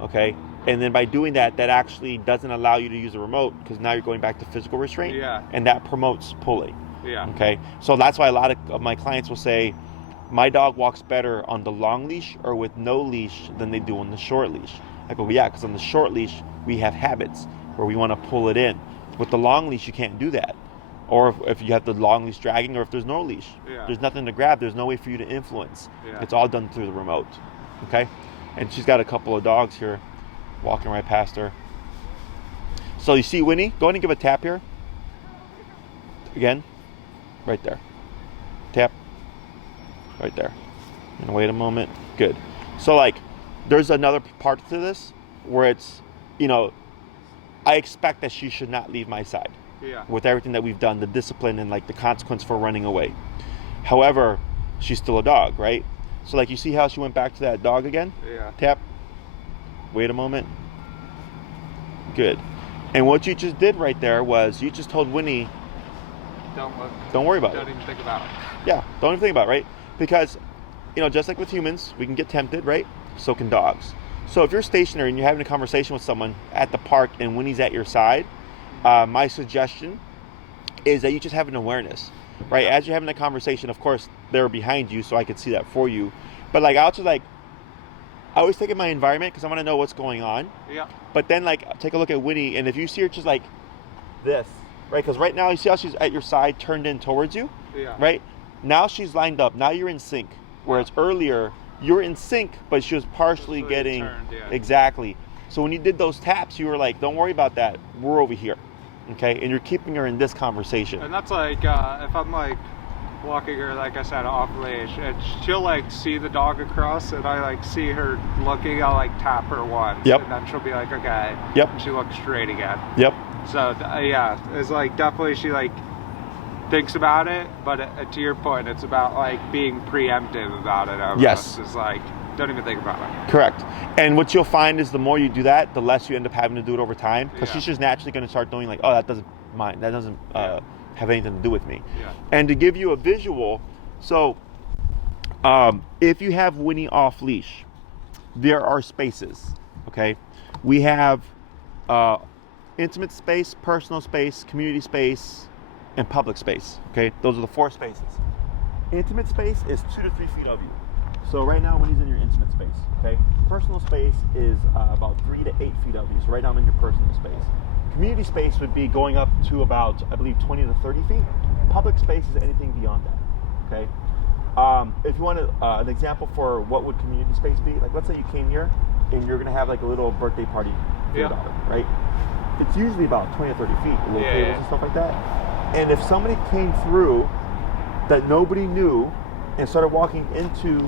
Okay, and then by doing that, that actually doesn't allow you to use the remote because now you're going back to physical restraint. Yeah. And that promotes pulling. Yeah. Okay, so that's why a lot of my clients will say, my dog walks better on the long leash or with no leash than they do on the short leash. I go, yeah, because on the short leash we have habits where we want to pull it in. With the long leash, you can't do that. Or if you have the long leash dragging, or if there's no leash, there's nothing to grab. There's no way for you to influence. It's all done through the remote. Okay, and she's got a couple of dogs here walking right past her. So you see Winnie? Go ahead and give a tap here. Again, right there. Tap. Right there. And wait a moment. Good. So like, there's another part to this where it's, you know, I expect that she should not leave my side. Yeah. With everything that we've done, the discipline and like the consequence for running away. However, she's still a dog, right? So like you see how she went back to that dog again? Yeah. Tap. Wait a moment. Good. And what you just did right there was you just told Winnie, don't worry about it. Don't even think about it. Yeah, don't even think about it, right? Because, you know, just like with humans, we can get tempted, right? So can dogs. So if you're stationary and you're having a conversation with someone at the park and Winnie's at your side, my suggestion is that you just have an awareness, right? As you're having a conversation, of course, they're behind you, so I can see that for you. But like, I always take in my environment because I want to know what's going on. Yeah. But then like, take a look at Winnie, and if you see her just like this, right? Because right now, you see how she's at your side, turned in towards you? Yeah. Right? Now she's lined up. Now you're in sync. Whereas earlier, you were in sync, but she was partially getting... turned, Exactly. So when you did those taps, you were like, don't worry about that. We're over here. Okay? And you're keeping her in this conversation. And that's like, if I'm like walking her, like I said, off leash, and she'll like see the dog across, and I like see her looking, I'll like tap her once. Yep. And then she'll be like, okay. Yep. And she looks straight again. Yep. So, yeah, it's like definitely she like thinks about it, but to your point, it's about like being preemptive about it. Almost. Yes. It's like, don't even think about it. Correct. And what you'll find is the more you do that, the less you end up having to do it over time, because she's just naturally going to start doing like, oh, that doesn't have anything to do with me. Yeah. And to give you a visual, so if you have Winnie off leash, there are spaces. Okay, we have intimate space, personal space, community space, and public space. Okay, those are the 4 spaces. Intimate space is 2 to 3 feet of you. So right now, Winnie's in your intimate space. Okay, personal space is about 3 to 8 feet of you. So right now, I'm in your personal space. Community space would be going up to about, I believe, 20 to 30 feet. Public space is anything beyond that. Okay. If you want an example for what would community space be, like let's say you came here and you're gonna have like a little birthday party for your daughter, right? It's usually about 20 to 30 feet, little tables and stuff like that. And if somebody came through that nobody knew and started walking into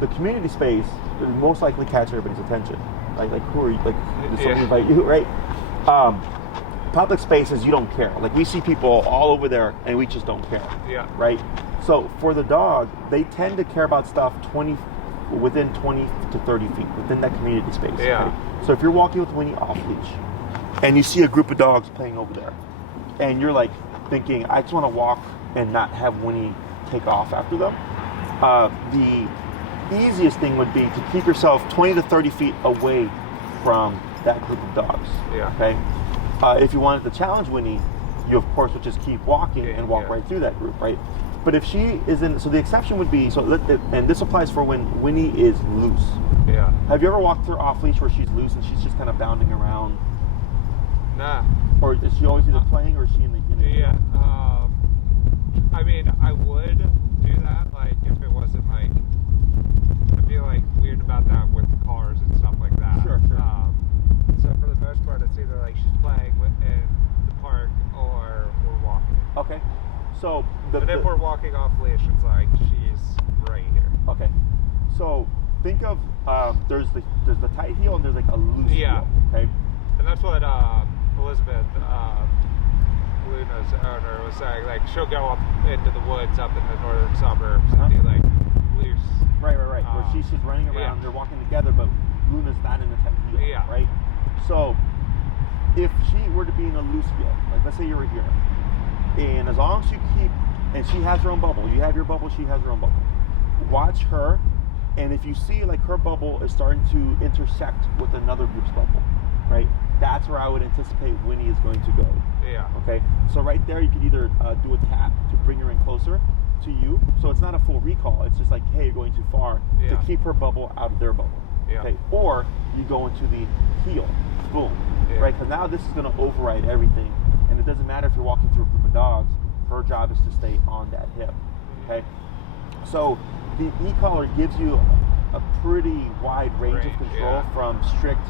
the community space, it would most likely catch everybody's attention. Like who are you? Like, did someone invite you, right? Public spaces, you don't care. Like we see people all over there and we just don't care. Yeah. Right? So for the dog, they tend to care about stuff within 20 to 30 feet, within that community space. Yeah. Okay? So if you're walking with Winnie off leash and you see a group of dogs playing over there and you're like thinking, I just want to walk and not have Winnie take off after them, the easiest thing would be to keep yourself 20 to 30 feet away from that group of dogs. Yeah. Okay. If you wanted to challenge Winnie, you of course would just keep walking and walk right through that group, right? But if she is in, so the exception would be, and this applies for when Winnie is loose. Yeah. Have you ever walked through off leash where she's loose and she's just kind of bounding around? Nah. Or is she always either playing or is she in the? Yeah. I mean, I would do that, like if it wasn't like, I feel like weird about that with cars and stuff like that. Sure. So for the most part, it's either like she's playing in the park or we're walking. Okay. So But if we're walking off leash, it's like she's right here. Okay. So think of there's the tight heel and there's like a loose Yeah. heel. Okay. And that's what Elizabeth, Luna's owner, was saying. Like, she'll go up into the woods up in the northern suburbs and do like loose. Right. Where she's just running around, they're walking together, but Luna's not in the tight heel. Yeah. Right. So if she were to be in a loose heel, like let's say you were here, and as long as you keep, and she has her own bubble, you have your bubble, she has her own bubble. Watch her, and if you see like her bubble is starting to intersect with another group's bubble, right? That's where I would anticipate Winnie is going to go. Yeah. Okay. So right there, you could either do a tap to bring her in closer to you. So it's not a full recall. It's just like, hey, you're going too far, to keep her bubble out of their bubble. Yeah. Okay. Or you go into the heel. Boom. Yeah. Right. Because now this is going to override everything, and it doesn't matter if you're walking through a group of dogs. Her job is to stay on that hip. Okay. So the e-collar gives you a pretty wide range of control from strict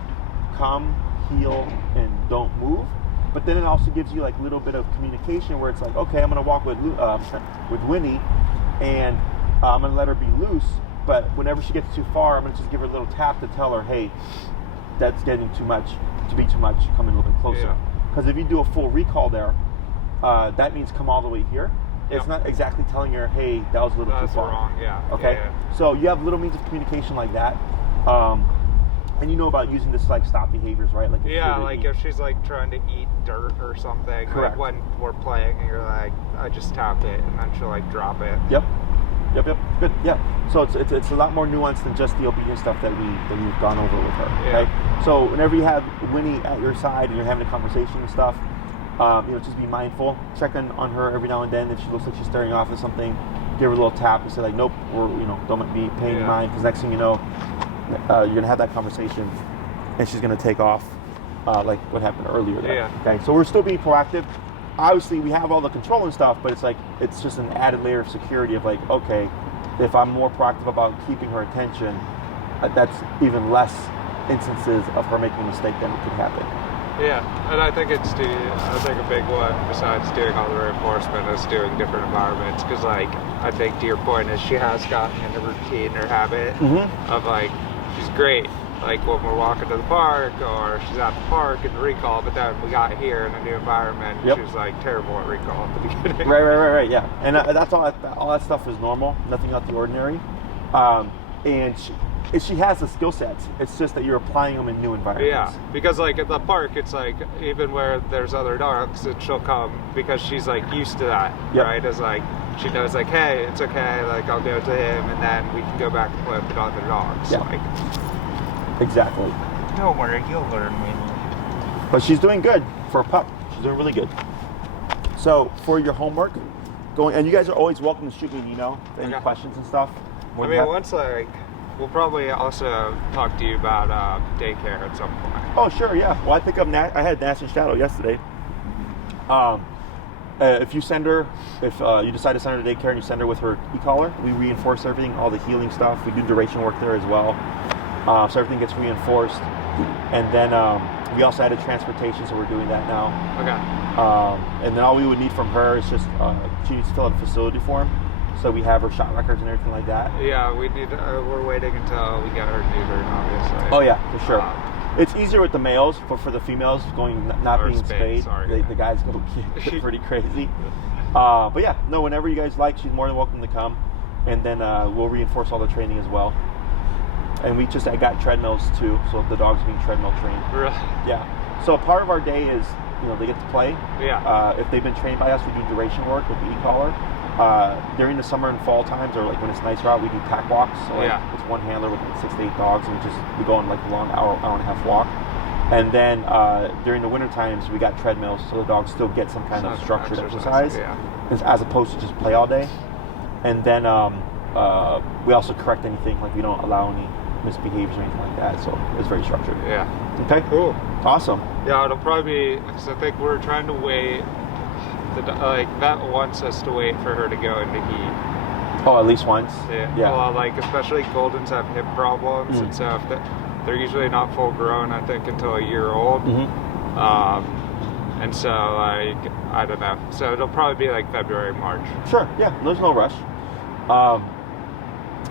come, heel, and don't move. But then it also gives you like a little bit of communication where it's like, okay, I'm going to walk with Winnie, and I'm going to let her be loose. But whenever she gets too far, I'm going to just give her a little tap to tell her, hey, that's getting too much, to be too much, come in a little bit closer. Because if you do a full recall there, that means come all the way here. It's not exactly telling her, hey, that was a little too far. Wrong, Okay? So you have little means of communication like that. And you know about using this like stop behaviors, right? Like if she's like trying to eat dirt or something. Correct. Like when we're playing and you're like, I just tap it, and then she'll like drop it. Yep. Good. Yeah. So it's a lot more nuanced than just the obedience stuff that we've gone over with her. Okay. So whenever you have Winnie at your side and you're having a conversation and stuff, just be mindful. Check in on her every now and then. If she looks like she's staring off at something, give her a little tap and say like, nope, or don't be paying mind, because next thing you know, you're gonna have that conversation, and she's gonna take off, like what happened earlier there. Yeah. Okay. So we're still being proactive. Obviously, we have all the control and stuff, but it's just an added layer of security of like, okay, if I'm more proactive about keeping her attention, that's even less instances of her making a mistake than it could happen. Yeah, and I think a big one besides doing all the reinforcement is doing different environments, because like I think to your point is she has gotten in a routine or habit of like, she's great like when we're walking to the park or she's at the park in the recall, but then we got here in a new environment, she was like terrible at recall at the beginning. Right, yeah. And that's all that stuff is normal, nothing out the ordinary. And she has the skill sets. It's just that you're applying them in new environments. Yeah, because like at the park, it's like even where there's other dogs, she'll come because she's like used to that, right? As like she knows like, hey, it's okay, like I'll go to him, and then we can go back and play with the other dogs. Yeah. Like, exactly. don't worry, you'll learn, Winnie. But she's doing good for a pup. She's doing really good. So for your homework, and you guys are always welcome to shoot me an email with any questions and stuff. I mean, once like. We'll probably also talk to you about daycare at some point. Oh, sure, yeah. Well, I think I had Nash and Shadow yesterday. If you decide to send her to daycare and you send her with her e-collar, we reinforce everything, all the healing stuff. We do duration work there as well. So everything gets reinforced. And then we also added transportation, so we're doing that now. Okay. And then all we would need from her is just, she needs to fill out a facility form. So we have her shot records and everything like that. Yeah, we need. We're waiting until we get her neutered, obviously. Oh yeah, for sure. It's easier with the males, but for the females, not being spayed, the guys go pretty crazy. But yeah, no. Whenever you guys like, she's more than welcome to come, and then we'll reinforce all the training as well. And I got treadmills too, so the dog's being treadmill trained. Really? Yeah. So part of our day is, they get to play. Yeah. If they've been trained by us, we do duration work with the e-collar. During the summer and fall times, or like when it's nicer out, we do pack walks. So it's one handler with like 6 to 8 dogs, and we go on like a long hour and a half walk. And then during the winter times, we got treadmills, so the dogs still get some kind of structured exercise, as opposed to just play all day. And then we also correct anything, like we don't allow any misbehaviors or anything like that. So it's very structured. Yeah. Okay. Cool. Awesome. Yeah, it'll probably be, because I think we're trying to wait. That wants us to wait for her to go into heat. Oh, at least once? Yeah. Well, like, especially Goldens have hip problems, and so they're usually not full grown, I think, until a year old. And so, like, I don't know. So it'll probably be like February, March. Sure, yeah, there's no rush.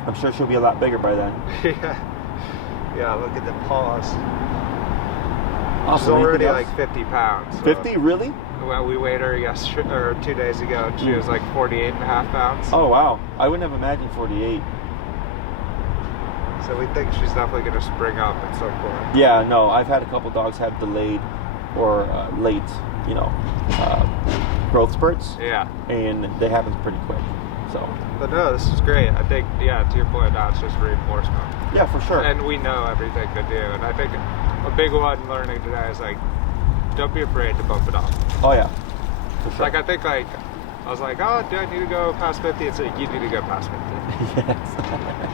I'm sure she'll be a lot bigger by then. Yeah, look at the paws. She's Awesome. already Anything like else? 50 pounds. So. 50? Really? Well, we weighed her yesterday, or 2 days ago, and she was like 48.5 pounds. Oh, wow. I wouldn't have imagined 48. So we think she's definitely going to spring up at some point. Yeah, no, I've had a couple dogs have delayed or late, growth spurts. Yeah. And they happen pretty quick. So. But no, this is great. I think, yeah, to your point, now it's just reinforcement. Yeah, for sure. And we know everything to do. And I think a big one learning today is like, don't be afraid to bump it up. Oh, yeah. For sure. Like, I think, like, I was like, oh, do I need to go past 50? It's like, you need to go past 50. Yes.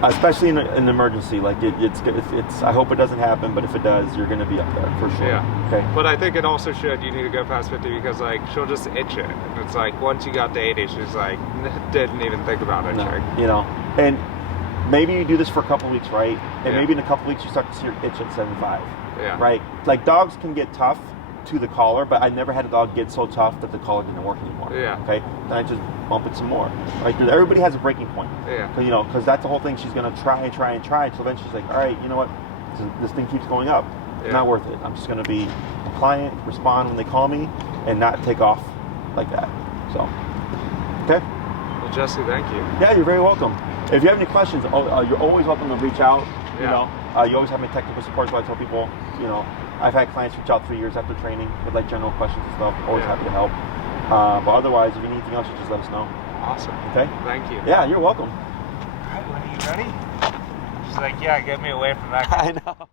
Especially in an emergency, like it's. I hope it doesn't happen, but if it does, you're going to be up there for sure. Yeah. Okay. But I think it also should. You need to go past 50 because like she'll just itch it. And it's like once you got to 80, she's like didn't even think about it. No, and maybe you do this for a couple weeks, right? And Yeah. maybe in a couple weeks you start to see her itch at 75. Yeah. Right. Like dogs can get tough to the collar, but I never had a dog get so tough that the collar didn't work anymore. Yeah. Okay. Then I just bump it some more. Right. Everybody has a breaking point. Yeah. Because that's the whole thing. She's gonna try until then she's like, all right, you know what? This thing keeps going up. Yeah. Not worth it. I'm just gonna be compliant, respond when they call me, and not take off like that. So. Okay. Well, Jesse, thank you. Yeah, you're very welcome. If you have any questions, you're always welcome to reach out. Yeah. You always have my technical support, so I tell people, I've had clients reach out 3 years after training with like general questions and stuff. Always happy to help. But otherwise, if you need anything else, you just let us know. Awesome. Okay? Thank you. Yeah, you're welcome. All right, Winnie, you ready? She's like, yeah, get me away from that guy. I know.